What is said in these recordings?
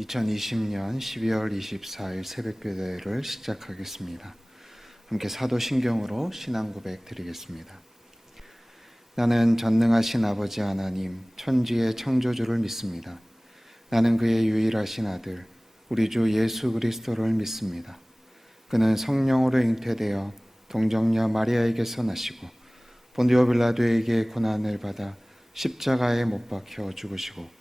2020년 12월 24일 새벽기도회를 시작하겠습니다. 함께 사도신경으로 신앙 고백 드리겠습니다. 나는 전능하신 아버지 하나님, 천지의 창조주를 믿습니다. 나는 그의 유일하신 아들, 우리 주 예수 그리스도를 믿습니다. 그는 성령으로 잉태되어 동정녀 마리아에게서 나시고 본디오 빌라도에게 고난을 받아 십자가에 못 박혀 죽으시고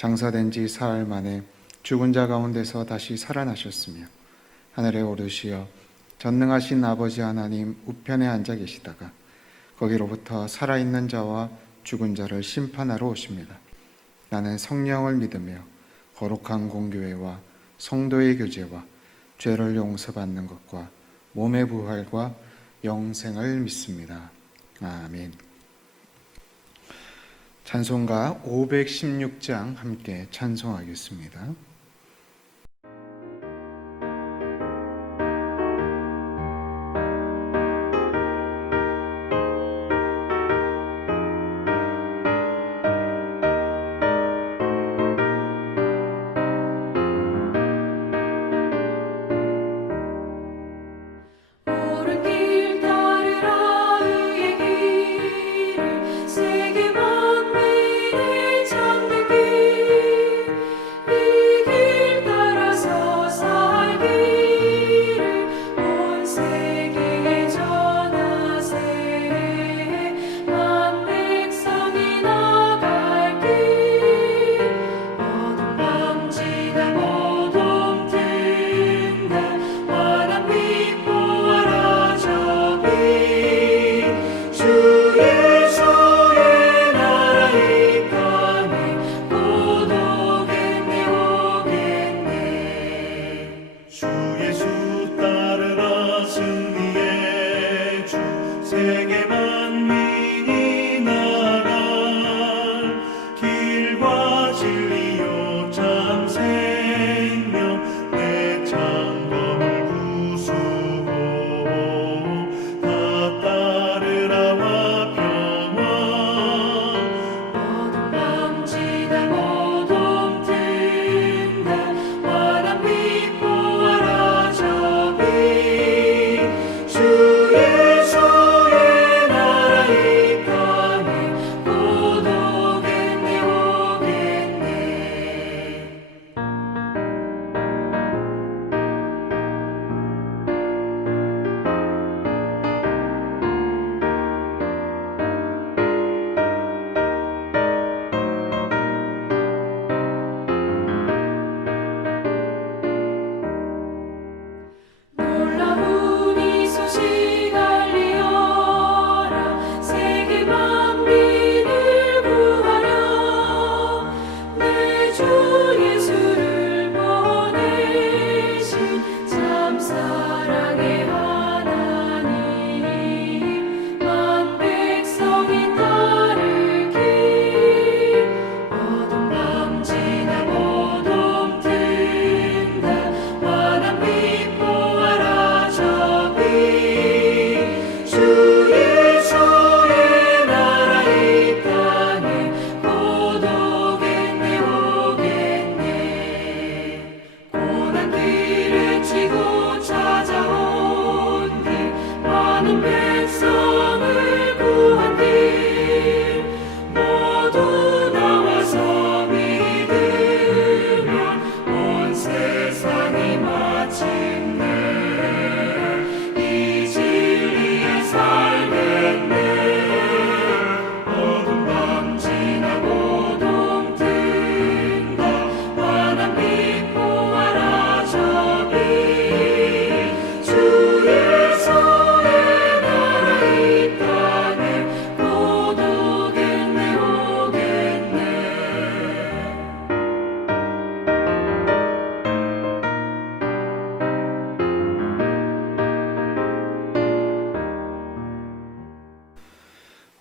장사된 지 사흘 만에 죽은 자 가운데서 다시 살아나셨으며 하늘에 오르시어 전능하신 아버지 하나님 우편에 앉아 계시다가 거기로부터 살아있는 자와 죽은 자를 심판하러 오십니다. 나는 성령을 믿으며 거룩한 공교회와 성도의 교제와 죄를 용서받는 것과 몸의 부활과 영생을 믿습니다. 아멘. 찬송가 516장 함께 찬송하겠습니다.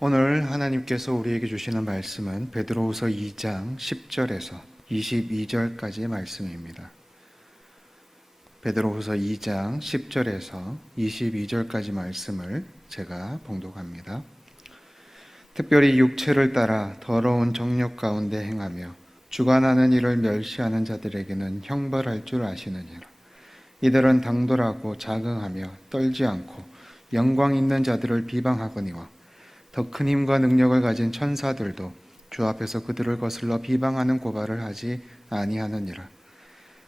오늘 하나님께서 우리에게 주시는 말씀은 베드로후서 2장 10절에서 22절까지의 말씀입니다. 베드로후서 2장 10절에서 22절까지 말씀을 제가 봉독합니다. 특별히 육체를 따라 더러운 정욕 가운데 행하며 주관하는 일을 멸시하는 자들에게는 형벌할 줄 아시느니라. 이들은 당돌하고 자긍하며 떨지 않고 영광 있는 자들을 비방하거니와 더 큰 힘과 능력을 가진 천사들도 주 앞에서 그들을 거슬러 비방하는 고발을 하지 아니하느니라.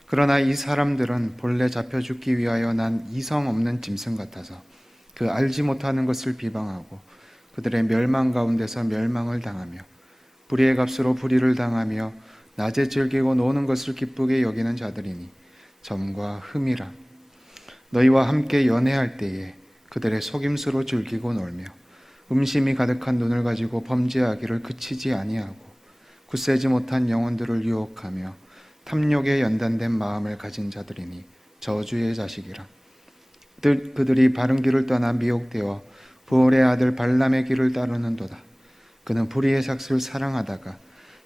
그러나 이 사람들은 본래 잡혀 죽기 위하여 난 이성 없는 짐승 같아서 그 알지 못하는 것을 비방하고 그들의 멸망 가운데서 멸망을 당하며 불의의 값으로 불의를 당하며 낮에 즐기고 노는 것을 기쁘게 여기는 자들이니 점과 흠이라. 너희와 함께 연애할 때에 그들의 속임수로 즐기고 놀며 음심이 가득한 눈을 가지고 범죄하기를 그치지 아니하고 굳세지 못한 영혼들을 유혹하며 탐욕에 연단된 마음을 가진 자들이니 저주의 자식이라. 그들이 바른 길을 떠나 미혹되어 부올의 아들 발람의 길을 따르는도다. 그는 불의의 삭슬을 사랑하다가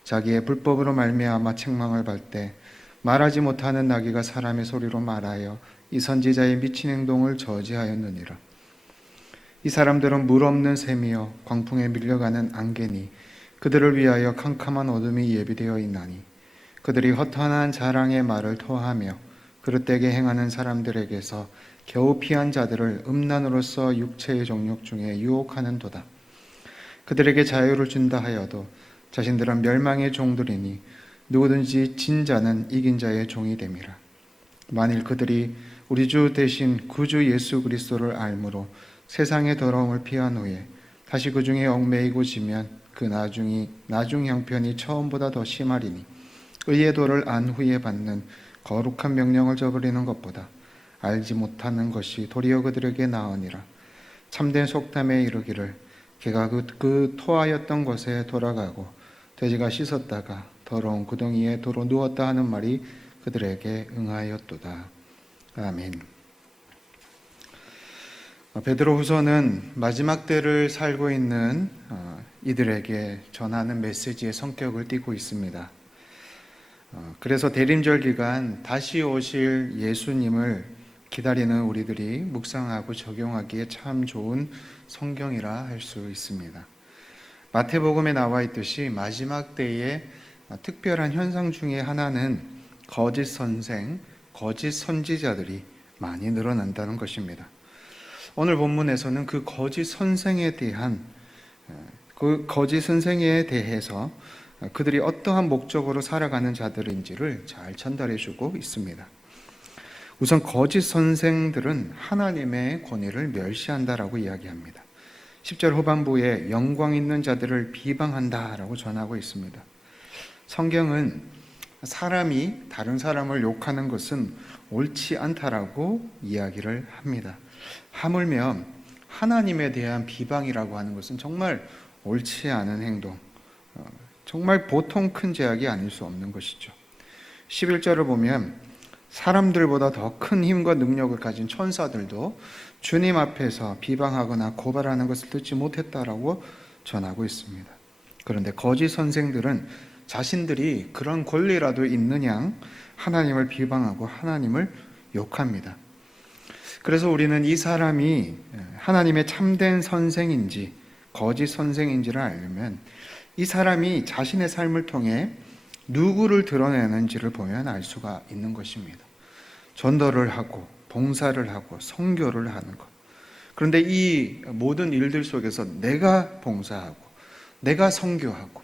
자기의 불법으로 말미암아 책망을 받되 말하지 못하는 나귀가 사람의 소리로 말하여 이 선지자의 미친 행동을 저지하였느니라. 이 사람들은 물 없는 샘이여 광풍에 밀려가는 안개니 그들을 위하여 캄캄한 어둠이 예비되어 있나니 그들이 허탄한 자랑의 말을 토하며 그릇되게 행하는 사람들에게서 겨우 피한 자들을 음란으로서 육체의 정욕 중에 유혹하는도다. 그들에게 자유를 준다 하여도 자신들은 멸망의 종들이니 누구든지 진 자는 이긴 자의 종이 됨이라. 만일 그들이 우리 주 대신 구주 예수 그리스도를 알므로 세상의 더러움을 피한 후에 다시 그 중에 얽매이고 지면 그 나중 형편이 처음보다 더 심하리니 의의 도를 안 후에 받는 거룩한 명령을 저버리는 것보다 알지 못하는 것이 도리어 그들에게 나으니라. 참된 속담에 이르기를 개가 그 토하였던 곳에 돌아가고 돼지가 씻었다가 더러운 구덩이에 도로 누웠다 하는 말이 그들에게 응하였도다. 아멘. 베드로후서는 마지막 때를 살고 있는 이들에게 전하는 메시지의 성격을 띠고 있습니다. 그래서 대림절 기간 다시 오실 예수님을 기다리는 우리들이 묵상하고 적용하기에 참 좋은 성경이라 할 수 있습니다. 마태복음에 나와 있듯이 마지막 때에 특별한 현상 중에 하나는 거짓 선생, 거짓 선지자들이 많이 늘어난다는 것입니다. 오늘 본문에서는 그 거짓 선생에 대해서 그들이 어떠한 목적으로 살아가는 자들인지를 잘 전달해 주고 있습니다. 우선 거짓 선생들은 하나님의 권위를 멸시한다라고 이야기합니다. 10절 후반부에 영광 있는 자들을 비방한다라고 전하고 있습니다. 성경은 사람이 다른 사람을 욕하는 것은 옳지 않다라고 이야기를 합니다. 하물며 하나님에 대한 비방이라고 하는 것은 정말 옳지 않은 행동, 정말 보통 큰 죄악이 아닐 수 없는 것이죠. 11절을 보면 사람들보다 더 큰 힘과 능력을 가진 천사들도 주님 앞에서 비방하거나 고발하는 것을 듣지 못했다라고 전하고 있습니다. 그런데 거짓 선생들은 자신들이 그런 권리라도 있는 양 하나님을 비방하고 하나님을 욕합니다. 그래서 우리는 이 사람이 하나님의 참된 선생인지 거짓 선생인지를 알려면 이 사람이 자신의 삶을 통해 누구를 드러내는지를 보면 알 수가 있는 것입니다. 전도를 하고 봉사를 하고 선교를 하는 것. 그런데 이 모든 일들 속에서 내가 봉사하고 내가 선교하고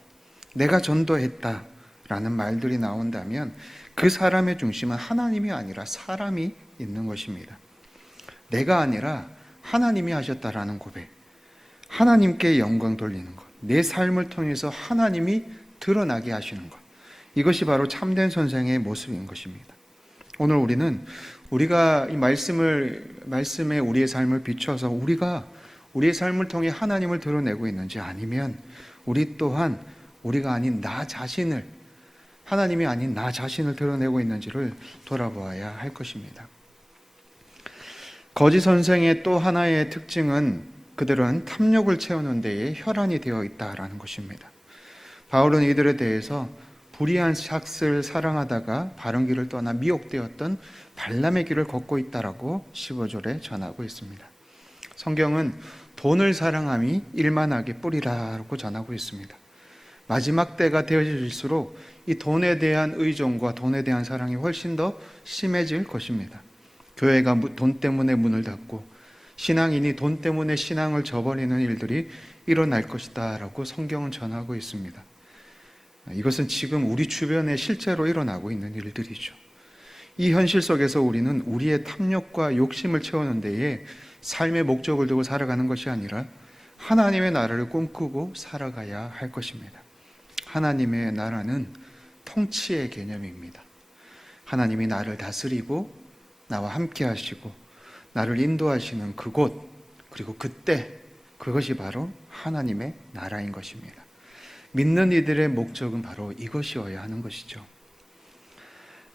내가 전도했다라는 말들이 나온다면 그 사람의 중심은 하나님이 아니라 사람이 있는 것입니다. 내가 아니라 하나님이 하셨다라는 고백, 하나님께 영광 돌리는 것, 내 삶을 통해서 하나님이 드러나게 하시는 것, 이것이 바로 참된 선생의 모습인 것입니다. 오늘 우리가 이 말씀에 우리의 삶을 비춰서 우리가 우리의 삶을 통해 하나님을 드러내고 있는지, 아니면 우리 또한 우리가 아닌 나 자신을, 하나님이 아닌 나 자신을 드러내고 있는지를 돌아보아야 할 것입니다. 거짓 선생의 또 하나의 특징은 그들은 탐욕을 채우는 데에 혈안이 되어 있다라는 것입니다. 바울은 이들에 대해서 불의한 삭슬을 사랑하다가 바른 길을 떠나 미혹되었던 발람의 길을 걷고 있다라고 15절에 전하고 있습니다. 성경은 돈을 사랑함이 일만하게 뿌리라고 전하고 있습니다. 마지막 때가 되어질수록 이 돈에 대한 의존과 돈에 대한 사랑이 훨씬 더 심해질 것입니다. 교회가 돈 때문에 문을 닫고 신앙인이 돈 때문에 신앙을 저버리는 일들이 일어날 것이다 라고 성경은 전하고 있습니다. 이것은 지금 우리 주변에 실제로 일어나고 있는 일들이죠. 이 현실 속에서 우리는 우리의 탐욕과 욕심을 채우는 데에 삶의 목적을 두고 살아가는 것이 아니라 하나님의 나라를 꿈꾸고 살아가야 할 것입니다. 하나님의 나라는 통치의 개념입니다. 하나님이 나를 다스리고 나와 함께 하시고 나를 인도하시는 그곳, 그리고 그때, 그것이 바로 하나님의 나라인 것입니다. 믿는 이들의 목적은 바로 이것이어야 하는 것이죠.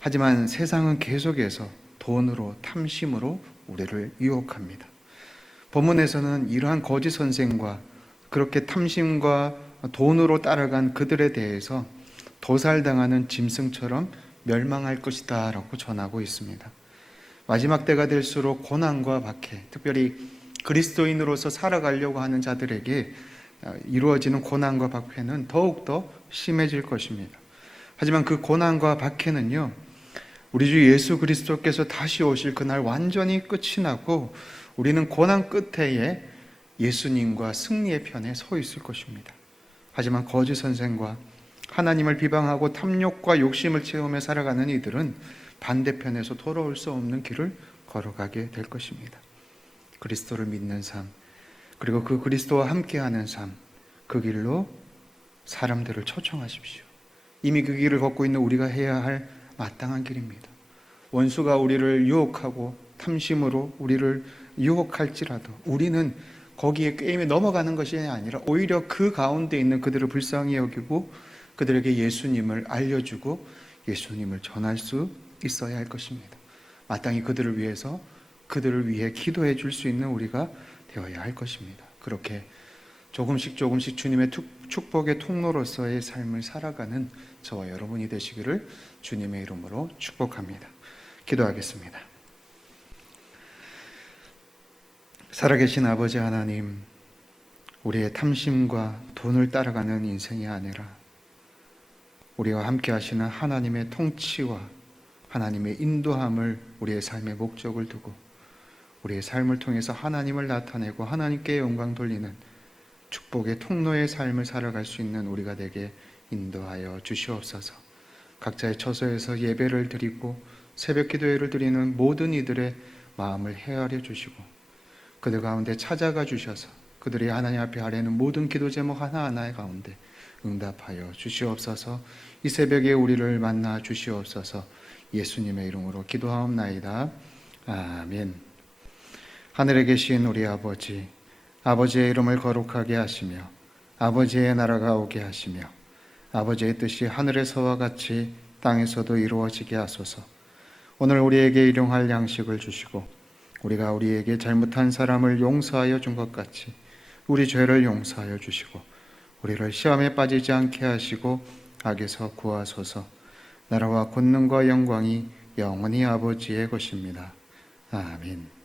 하지만 세상은 계속해서 돈으로, 탐심으로 우리를 유혹합니다. 본문에서는 이러한 거짓 선생과 그렇게 탐심과 돈으로 따라간 그들에 대해서 도살당하는 짐승처럼 멸망할 것이다 라고 전하고 있습니다. 마지막 때가 될수록 고난과 박해, 특별히 그리스도인으로서 살아가려고 하는 자들에게 이루어지는 고난과 박해는 더욱더 심해질 것입니다. 하지만 그 고난과 박해는요, 우리 주 예수 그리스도께서 다시 오실 그날 완전히 끝이 나고 우리는 고난 끝에 예수님과 승리의 편에 서 있을 것입니다. 하지만 거짓 선생과 하나님을 비방하고 탐욕과 욕심을 채우며 살아가는 이들은 반대편에서 돌아올 수 없는 길을 걸어가게 될 것입니다. 그리스도를 믿는 삶, 그리고 그 그리스도와 함께하는 삶, 그 길로 사람들을 초청하십시오. 이미 그 길을 걷고 있는 우리가 해야 할 마땅한 길입니다. 원수가 우리를 유혹하고 탐심으로 우리를 유혹할지라도 우리는 거기에 게임에 넘어가는 것이 아니라 오히려 그 가운데 있는 그들을 불쌍히 여기고 그들에게 예수님을 알려주고 예수님을 전할 수 있어야 할 것입니다. 마땅히 그들을 위해서 그들을 위해 기도해 줄 수 있는 우리가 되어야 할 것입니다. 그렇게 조금씩 주님의 축복의 통로로서의 삶을 살아가는 저와 여러분이 되시기를 주님의 이름으로 축복합니다. 기도하겠습니다. 살아계신 아버지 하나님, 우리의 탐심과 돈을 따라가는 인생이 아니라 우리와 함께 하시는 하나님의 통치와 하나님의 인도함을 우리의 삶의 목적을 두고 우리의 삶을 통해서 하나님을 나타내고 하나님께 영광 돌리는 축복의 통로의 삶을 살아갈 수 있는 우리가 되게 인도하여 주시옵소서. 각자의 처소에서 예배를 드리고 새벽 기도회를 드리는 모든 이들의 마음을 헤아려 주시고 그들 가운데 찾아가 주셔서 그들이 하나님 앞에 아뢰는 모든 기도 제목 하나하나의 가운데 응답하여 주시옵소서. 이 새벽에 우리를 만나 주시옵소서. 예수님의 이름으로 기도하옵나이다. 아멘. 하늘에 계신 우리 아버지, 아버지의 이름을 거룩하게 하시며 아버지의 나라가 오게 하시며 아버지의 뜻이 하늘에서와 같이 땅에서도 이루어지게 하소서. 오늘 우리에게 일용할 양식을 주시고 우리가 우리에게 잘못한 사람을 용서하여 준 것 같이 우리 죄를 용서하여 주시고 우리를 시험에 빠지지 않게 하시고 악에서 구하소서. 나라와 권능과 영광이 영원히 아버지의 것입니다. 아멘.